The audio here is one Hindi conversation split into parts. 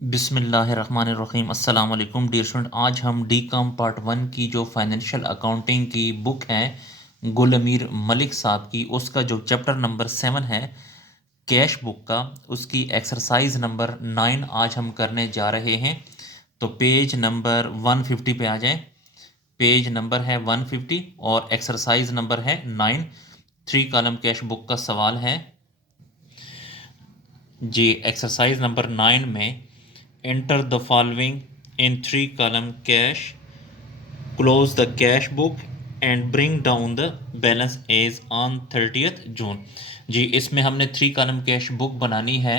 बिस्मिल्लाहिर्रहमानिर्रहीम अस्सलाम वालेकुम डियर स्टूडेंट। आज हम डी कॉम पार्ट 1 की जो फाइनेंशियल अकाउंटिंग की बुक है गुल अमीर मलिक साहब की, उसका जो चैप्टर नंबर 7 है कैश बुक का, उसकी एक्सरसाइज नंबर 9 आज हम करने जा रहे हैं। तो पेज नंबर 150 पे आ जाएं। पेज नंबर है 150 और एक्सरसाइज नंबर है 9। 3 कॉलम कैश बुक का सवाल है जी। एक्सरसाइज नंबर 9 में enter the following in 3 column cash, close the cash book and bring down the balance as on 30th June. जी, इसमें हमने 3 कॉलम कैश बुक बनानी है।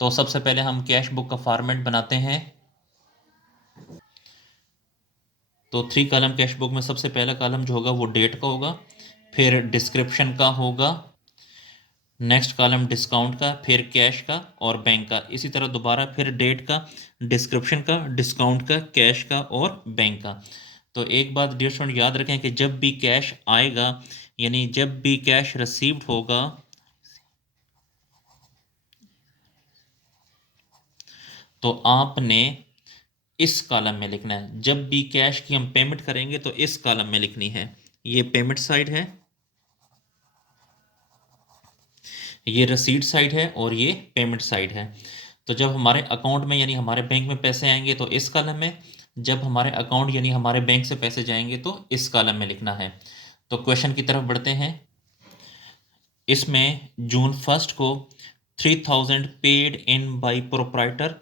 तो सबसे पहले हम कैश बुक का फॉर्मेट बनाते हैं। तो 3 कॉलम कैश बुक में सबसे पहला कॉलम जो होगा वो डेट का होगा, फिर डिस्क्रिप्शन का होगा, नेक्स्ट कॉलम डिस्काउंट का, फिर कैश का और बैंक का। इसी तरह दोबारा फिर डेट का, डिस्क्रिप्शन का, डिस्काउंट का, कैश का और बैंक का। तो एक बात डियर स्टूडेंट याद रखें कि जब भी कैश आएगा, यानी जब भी कैश रिसीव्ड होगा, तो आपने इस कॉलम में लिखना है। जब भी कैश की हम पेमेंट करेंगे तो इस कॉलम में लिखनी है। ये पेमेंट साइड है, ये रसीद साइड है और ये पेमेंट साइड है। तो जब हमारे अकाउंट में यानी हमारे बैंक में पैसे आएंगे तो इस कॉलम में, जब हमारे अकाउंट यानी हमारे बैंक से पैसे जाएंगे तो इस कॉलम में लिखना है। तो क्वेश्चन की तरफ बढ़ते हैं। इसमें जून 1 को 3000 paid in by proprietor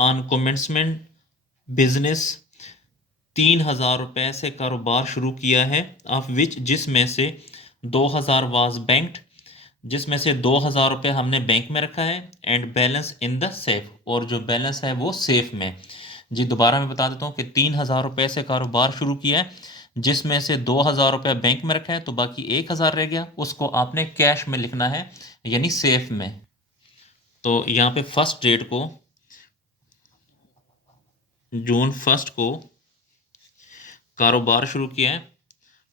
on commencement business. 3000 रुपये से कारोबार शुरू किया है, ऑफ विच जिसमें से 2000 वाज बैंक्ड, जिसमें से 2000 रुपये हमने बैंक में रखा है, and balance in the safe, और जो बैलेंस है वो सेफ में। जी दोबारा मैं बता देता हूँ कि 3000 रुपये से कारोबार शुरू किया है, जिसमें से 2000 रुपये बैंक में रखा है, तो बाकी 1000 रह गया, उसको आपने कैश में लिखना है यानी सेफ में। तो यहाँ पे फर्स्ट डेट को, जून 1 को कारोबार शुरू किया है,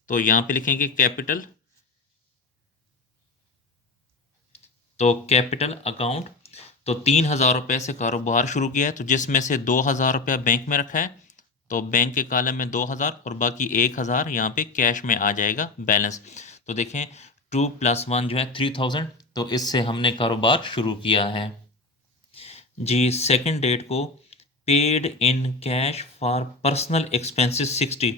तो यहाँ पे लिखेंगे कैपिटल। तो कैपिटल अकाउंट, तो 3000 रुपये से कारोबार शुरू किया है, तो जिसमें से 2000 रुपया बैंक में रखा है, तो बैंक के कॉलम में 2000 और बाकी 1000 यहाँ पे कैश में आ जाएगा बैलेंस। तो देखें 2 + 1 जो है 3000, तो इससे हमने कारोबार शुरू किया है। जी सेकंड डेट को paid in cash for personal expenses 60,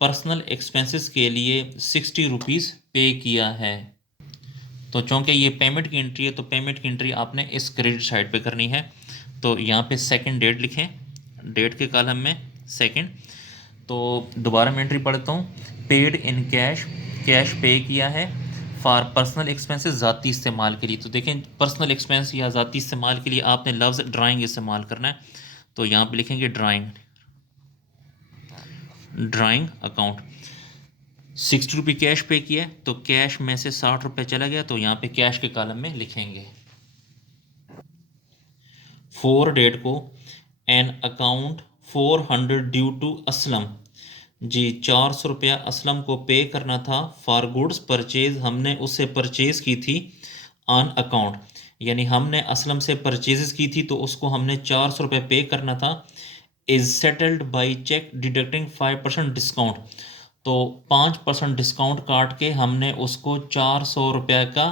personal expenses के लिए 60 रुपीज़ पे किया है। तो चूँकि ये पेमेंट की एंट्री है, तो पेमेंट की एंट्री आपने इस क्रेडिट साइड पे करनी है। तो यहाँ पे सेकंड डेट लिखें, डेट के कॉलम में सेकंड। तो दोबारा मैं एंट्री पढ़ता हूँ। पेड इन कैश, कैश पे किया है, फॉर पर्सनल एक्सपेंसेस ज़ाती इस्तेमाल के लिए। तो देखें पर्सनल एक्सपेंस या ज़ाती इस्तेमाल के लिए आपने लफ्ज़ ड्राइंग इस्तेमाल करना है। तो यहाँ पे लिखेंगे ड्राइंग, ड्राइंग अकाउंट। 60 रुपये कैश पे किया, तो कैश में से 60 रुपये चला गया, तो यहाँ पे कैश के कॉलम में लिखेंगे। 4 डेट को an account 400 due to Aslam. जी 400 रुपया असलम को पे करना था फॉर गुड्स परचेज, हमने उससे परचेज की थी ऑन अकाउंट, यानी हमने असलम से परचेजेस की थी तो उसको हमने 400 रुपये पे करना था। Is settled by cheque deducting 5% discount, तो 5% डिस्काउंट काट के हमने उसको 400 रुपये का,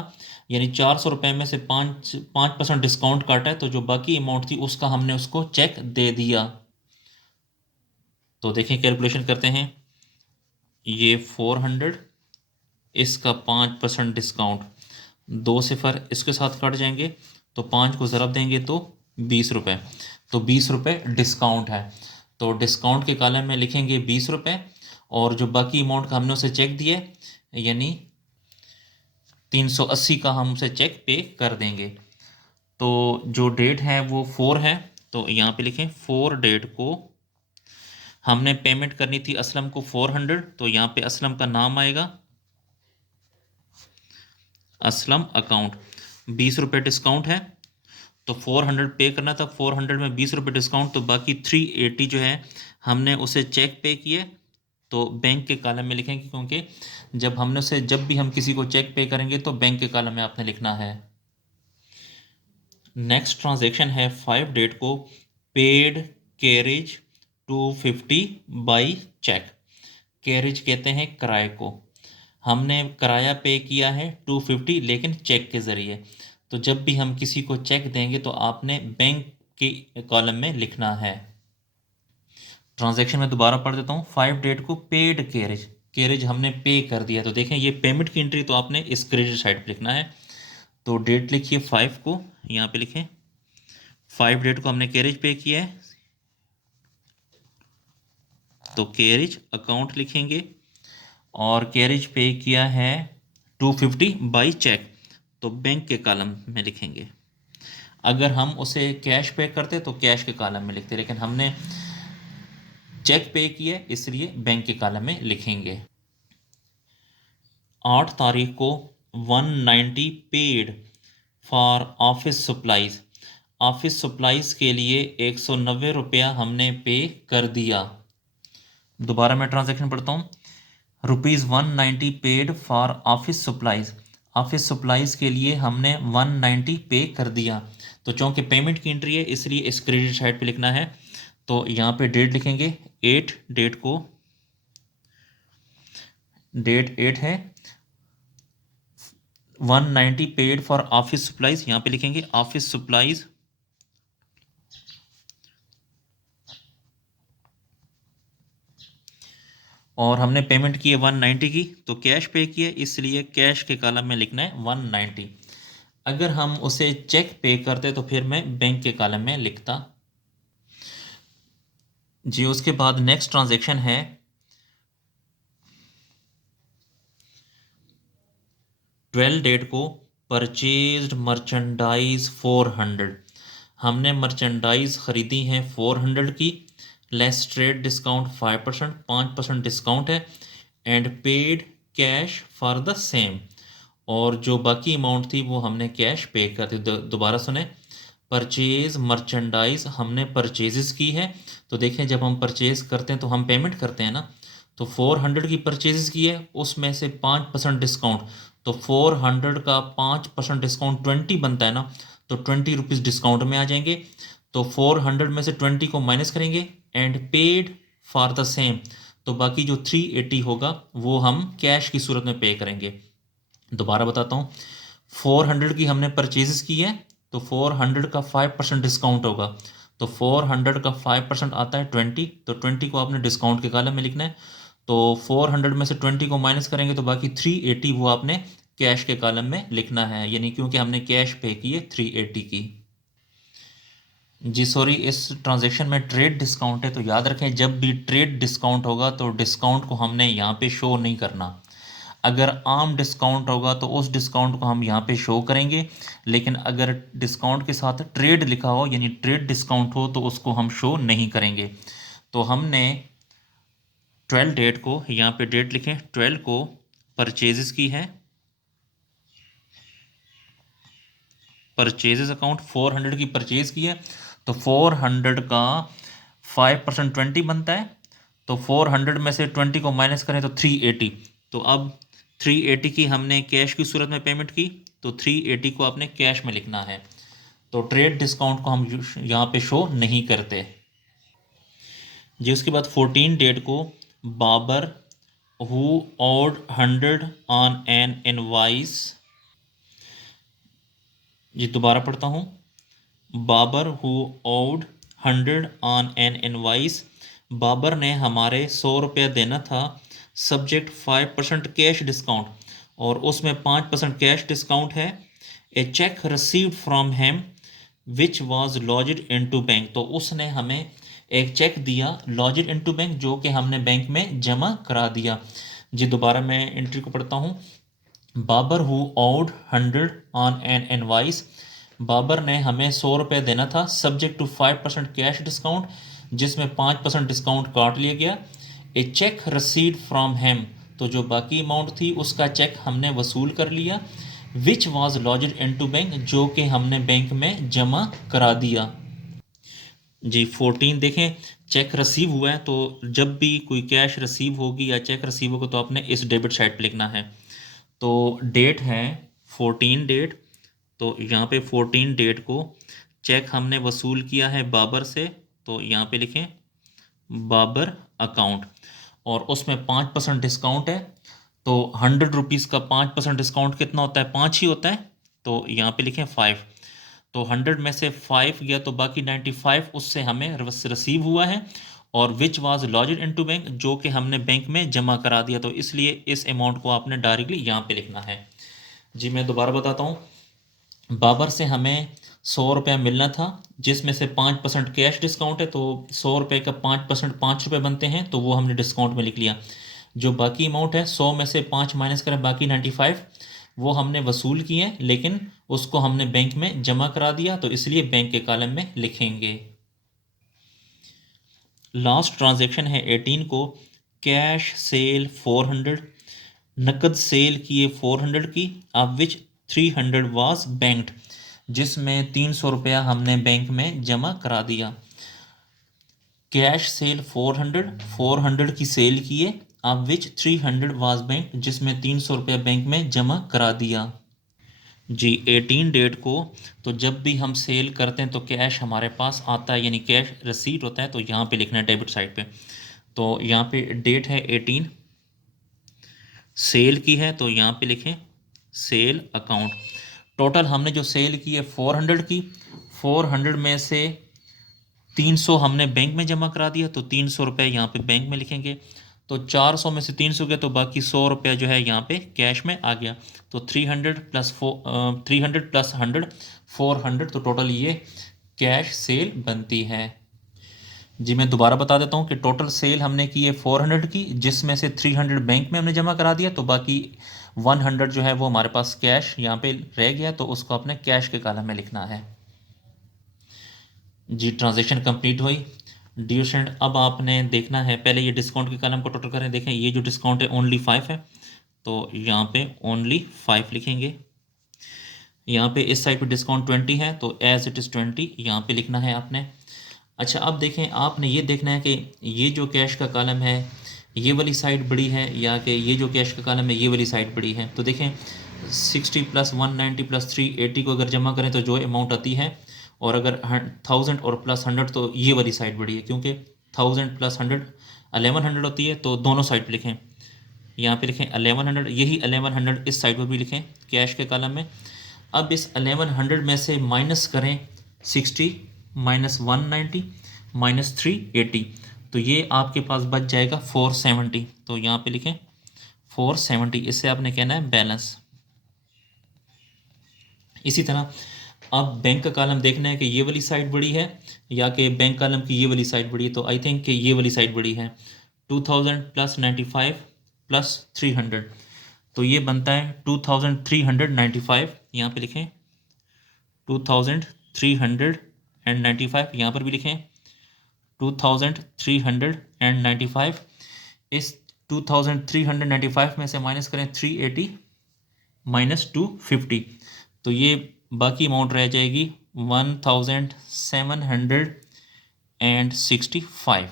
यानी 400 रुपये में से 5% डिस्काउंट काटा है, तो जो बाकी अमाउंट थी उसका हमने उसको चेक दे दिया। तो देखें कैलकुलेशन करते हैं। ये 400, इसका 5% डिस्काउंट, 2 सिफर इसके साथ कट जाएंगे, तो 5 को ज़रब देंगे तो 20 रुपये, तो 20 रुपये डिस्काउंट है। तो डिस्काउंट के कॉलम में लिखेंगे 20 रुपये, और जो बाकी अमाउंट का हमने उसे चेक दिया यानी 380 का हम उसे चेक पे कर देंगे। तो जो डेट है वो 4 है, तो यहाँ पे लिखें 4 डेट को हमने पेमेंट करनी थी असलम को 400, तो यहाँ पे असलम का नाम आएगा, असलम अकाउंट। 20 रुपये डिस्काउंट है, तो 400 पे करना था, 400 में 20 रुपये डिस्काउंट, तो बाकी 380 जो है हमने उसे चेक पे किए, तो बैंक के कॉलम में लिखेंगे, क्योंकि जब हमने उसे, जब भी हम किसी को चेक पे करेंगे तो बैंक के कॉलम में आपने लिखना है। नेक्स्ट ट्रांजैक्शन है 5 डेट को paid carriage 250 by cheque. Carriage कहते हैं किराए को। हमने किराया पे किया है 250 लेकिन चेक के ज़रिए। तो जब भी हम किसी को चेक देंगे तो आपने बैंक के कॉलम में लिखना है। ट्रांजैक्शन में दोबारा पढ़ देता हूँ। 5 डेट को पेड कैरेज, कैरेज हमने पे कर दिया। तो देखें ये पेमेंट की एंट्री तो आपने इस क्रेडिट साइड पे लिखना है। तो डेट लिखिए 5 को, यहाँ पे लिखें 5 डेट को हमने कैरेज पे किया है, तो कैरेज अकाउंट लिखेंगे। और कैरेज पे किया है 250 बाई चेक, तो बैंक के कॉलम में लिखेंगे। अगर हम उसे कैश पे करते तो कैश के कॉलम में लिखते, लेकिन हमने चेक पे किया इसलिए बैंक के कॉलम में लिखेंगे। 8 तारीख को 190 paid for office supplies. Office supplies के लिए 190 रुपया हमने पे कर दिया। दोबारा मैं ट्रांजैक्शन पढ़ता हूँ। ₹190 paid for office supplies. Office supplies के लिए हमने 190 पे कर दिया। तो चूँकि पेमेंट की एंट्री है इसलिए इस क्रेडिट साइड पे लिखना है। तो यहाँ पे डेट लिखेंगे 8, डेट को डेट 8 है। 190 पेड फॉर ऑफिस सप्लाईज, यहाँ पे लिखेंगे ऑफिस सप्लाईज। और हमने पेमेंट की है 190 की, तो कैश पे किए इसलिए कैश के कॉलम में लिखना है 190। अगर हम उसे चेक पे करते तो फिर मैं बैंक के कॉलम में लिखता जी। उसके बाद नेक्स्ट ट्रांजैक्शन है 12 डेट को परचेज्ड मर्चेंडाइज 400। हमने मर्चेंडाइज ख़रीदी हैं 400 की। लेस ट्रेड डिस्काउंट 5%, 5% डिस्काउंट है। And paid cash for the same. और जो बाकी अमाउंट थी वो हमने कैश पे कर दी। दोबारा सुने, परचेज मर्चेंडाइज हमने परचेजेस की है। तो देखें जब हम परचेज करते हैं तो हम पेमेंट करते हैं ना। तो 400 की परचेजेस की है, उसमें से 5% डिस्काउंट। तो 400 का 5% डिस्काउंट 20 बनता है ना, तो 20 रुपीज़ डिस्काउंट में आ जाएंगे। तो 400 में से 20 को माइनस करेंगे and paid for the same. तो बाकी जो 380 होगा वो हम कैश की सूरत में पे करेंगे। दोबारा बताता हूँ, 400 की हमने परचेजेस की है, तो 400 का 5% डिस्काउंट होगा। तो 400 का 5% आता है 20, तो 20 को आपने डिस्काउंट के कॉलम में लिखना है। तो 400 में से 20 को माइनस करेंगे तो बाकी 380 वो आपने कैश के कॉलम में लिखना है, यानी क्योंकि हमने कैश पे की है 380 की। जी सॉरी, इस ट्रांजैक्शन में ट्रेड डिस्काउंट है, तो याद रखें जब भी ट्रेड डिस्काउंट होगा तो डिस्काउंट को हमने यहाँ पे शो नहीं करना। अगर आम डिस्काउंट होगा तो उस डिस्काउंट को हम यहाँ पे शो करेंगे, लेकिन अगर डिस्काउंट के साथ ट्रेड लिखा हो यानी ट्रेड डिस्काउंट हो तो उसको हम शो नहीं करेंगे। तो हमने 12 डेट को, यहाँ पे डेट लिखें 12 को परचेजेस की है। परचेजेस अकाउंट 400 की परचेज की है, तो 400 का 5% 20 बनता है। तो 400 में से 20 को माइनस करें तो 380। तो अब 380 की हमने कैश की सूरत में पेमेंट की, तो 380 को आपने कैश में लिखना है। तो ट्रेड डिस्काउंट को हम यहाँ पे शो नहीं करते जी। उसके बाद 14 डेट को Babar who owed 100 on an invoice. जी दोबारा पढ़ता हूँ। Babar who owed 100 on an invoice. Babar ने हमारे 100 रुपया देना था, सब्जेक्ट 5% कैश डिस्काउंट, और उसमें 5% कैश डिस्काउंट है। A cheque received from Hem which was lodged into bank. तो उसने हमें एक चेक दिया लॉज्ड इनटू बैंक, जो कि हमने बैंक में जमा करा दिया जी। दोबारा मैं एंट्री को पढ़ता हूँ। Babar who owed 100 on an invoice. Babar ने हमें 100 रुपये देना था, सब्जेक्ट टू 5% कैश डिस्काउंट, जिसमें 5% डिस्काउंट काट लिया गया। ए चेक रसीड फ्रॉम हेम। तो जो बाकी अमाउंट थी उसका चेक हमने वसूल कर लिया। विच वॉज लॉज्ड इनटू बैंक, जो कि हमने बैंक में जमा करा दिया जी। 14 देखें, चेक रिसीव हुआ है, तो जब भी कोई कैश रिसीव होगी या चेक रिसीव होगा तो आपने इस डेबिट साइड पे लिखना है। तो डेट है 14 डेट, तो यहाँ पे 14 डेट को चेक हमने वसूल किया है बाबर से, तो यहाँ पे लिखें बाबर अकाउंट, और उसमें 5% डिस्काउंट है। तो 100 रुपीज़ का 5% डिस्काउंट कितना होता है? 5 ही होता है। तो यहाँ पे लिखें 5। तो 100 में से 5 गया तो बाकी 95 उससे हमें रिसीव हुआ है, और which was lodged into bank, जो कि हमने बैंक में जमा करा दिया। तो इसलिए इस अमाउंट को आपने डायरेक्टली यहाँ पे लिखना है। जी मैं दोबारा बताता हूँ। बाबर से हमें 100 रुपया मिलना था, जिसमें से 5% कैश डिस्काउंट है, तो 100 रुपये का 5% 5 रुपये बनते हैं, तो वो हमने डिस्काउंट में लिख लिया। जो बाकी अमाउंट है 100 में से 5 माइनस करें, बाकी 95 वो हमने वसूल किए हैं, लेकिन उसको हमने बैंक में जमा करा दिया, तो इसलिए बैंक के कॉलम में लिखेंगे। लास्ट ट्रांजैक्शन है 18 को, कैश सेल 400, नकद सेल किए 400 की, ऑफ विच 300 वाज बैंक्ड, जिसमें 300 रुपया हमने बैंक में जमा करा दिया। कैश सेल 400 की सेल किए, ऑफ विच 300 वाज बैंक, जिसमें 300 रुपया बैंक में जमा करा दिया। जी 18 डेट को, तो जब भी हम सेल करते हैं तो कैश हमारे पास आता है, यानी कैश रिसीट होता है, तो यहाँ पे लिखना है डेबिट साइड पे। तो यहाँ पे डेट है 18, सेल की है, तो यहाँ पे लिखें सेल अकाउंट। टोटल हमने जो सेल की है 400 की, 400 में से 300 हमने बैंक में जमा करा दिया, तो 300 रुपये यहाँ पे बैंक में लिखेंगे। तो 400 में से 300 गया, तो बाकी 100 रुपया जो है यहाँ पे कैश में आ गया। तो 300 प्लस 100 400, तो टोटल ये कैश सेल बनती है। जी मैं दोबारा बता देता हूँ कि टोटल सेल हमने की है 400 की, जिसमें से 300 बैंक में हमने जमा करा दिया, तो बाकी 100 जो है वो हमारे पास कैश यहाँ पे रह गया, तो उसको अपने कैश के कॉलम में लिखना है। जी ट्रांजेक्शन कंप्लीट हुई। डियर स्टूडेंट, अब आपने देखना है, पहले ये डिस्काउंट के कॉलम को टोटल करें। देखें ये जो डिस्काउंट है ओनली 5 है, तो यहाँ पे ओनली 5 लिखेंगे। यहाँ पे इस साइड पे डिस्काउंट 20 है, तो एज इट इज़ 20 यहाँ पे लिखना है आपने। अच्छा अब देखें, आपने ये देखना है कि ये जो कैश का कॉलम है ये वाली साइड बड़ी है, या कि ये जो कैश का कॉलम है ये वाली साइड बड़ी है। तो देखें 60 प्लस 190 प्लस 380 को अगर जमा करें तो जो अमाउंट आती है, और अगर 1000 और प्लस 100 तो ये वाली साइड बड़ी है, क्योंकि 1000 प्लस 100 1100 होती है। तो दोनों साइड पे लिखें, यहाँ पे लिखें 1100, यही 1100 इस साइड पर भी लिखें कैश के कॉलम में। अब इस 1100 में से माइनस करें 60 माइनस 190 माइनस 380, तो ये आपके पास बच जाएगा 470। तो यहाँ पे लिखें 470, इससे आपने कहना है बैलेंस। इसी तरह अब बैंक का कॉलम देखना है कि ये वाली साइड बड़ी है या कि बैंक कॉलम की ये वाली साइड बड़ी है। तो आई थिंक कि ये वाली साइड बड़ी है। 2000 प्लस 95 प्लस 300, तो ये बनता है 2395। यहाँ पे लिखें 2395, यहाँ पर भी लिखें 2395। इस 2395 में से माइनस करें 380 माइनस 250, तो ये बाकी अमाउंट रह जाएगी 1765।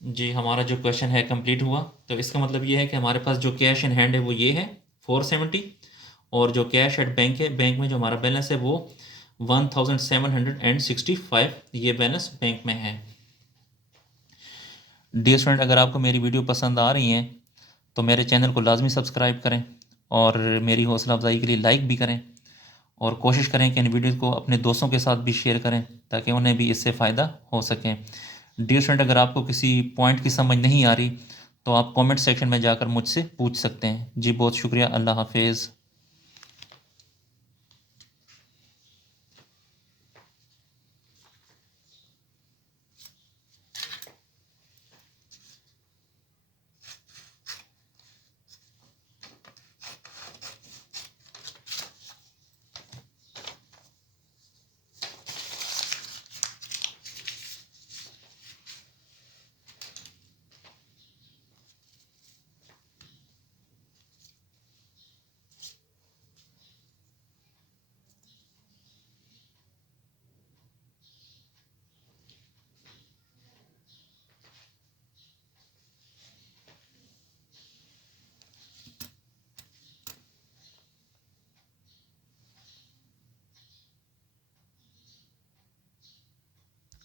जी हमारा जो क्वेश्चन है कंप्लीट हुआ। तो इसका मतलब ये है कि हमारे पास जो कैश इन हैंड है वो ये है 470, और जो कैश एट बैंक है, बैंक में जो हमारा बैलेंस है वो 1765, ये बैलेंस बैंक में है। डियर स्टूडेंट, अगर आपको मेरी वीडियो पसंद आ रही हैं तो मेरे चैनल को लाजमी सब्सक्राइब करें, और मेरी हौसला अफजाई के लिए लाइक भी करें, और कोशिश करें कि इन वीडियो को अपने दोस्तों के साथ भी शेयर करें ताकि उन्हें भी इससे फ़ायदा हो सके। डियर स्टूडेंट, अगर आपको किसी पॉइंट की समझ नहीं आ रही तो आप कमेंट सेक्शन में जाकर मुझसे पूछ सकते हैं। जी बहुत शुक्रिया, अल्लाह हाफिज़।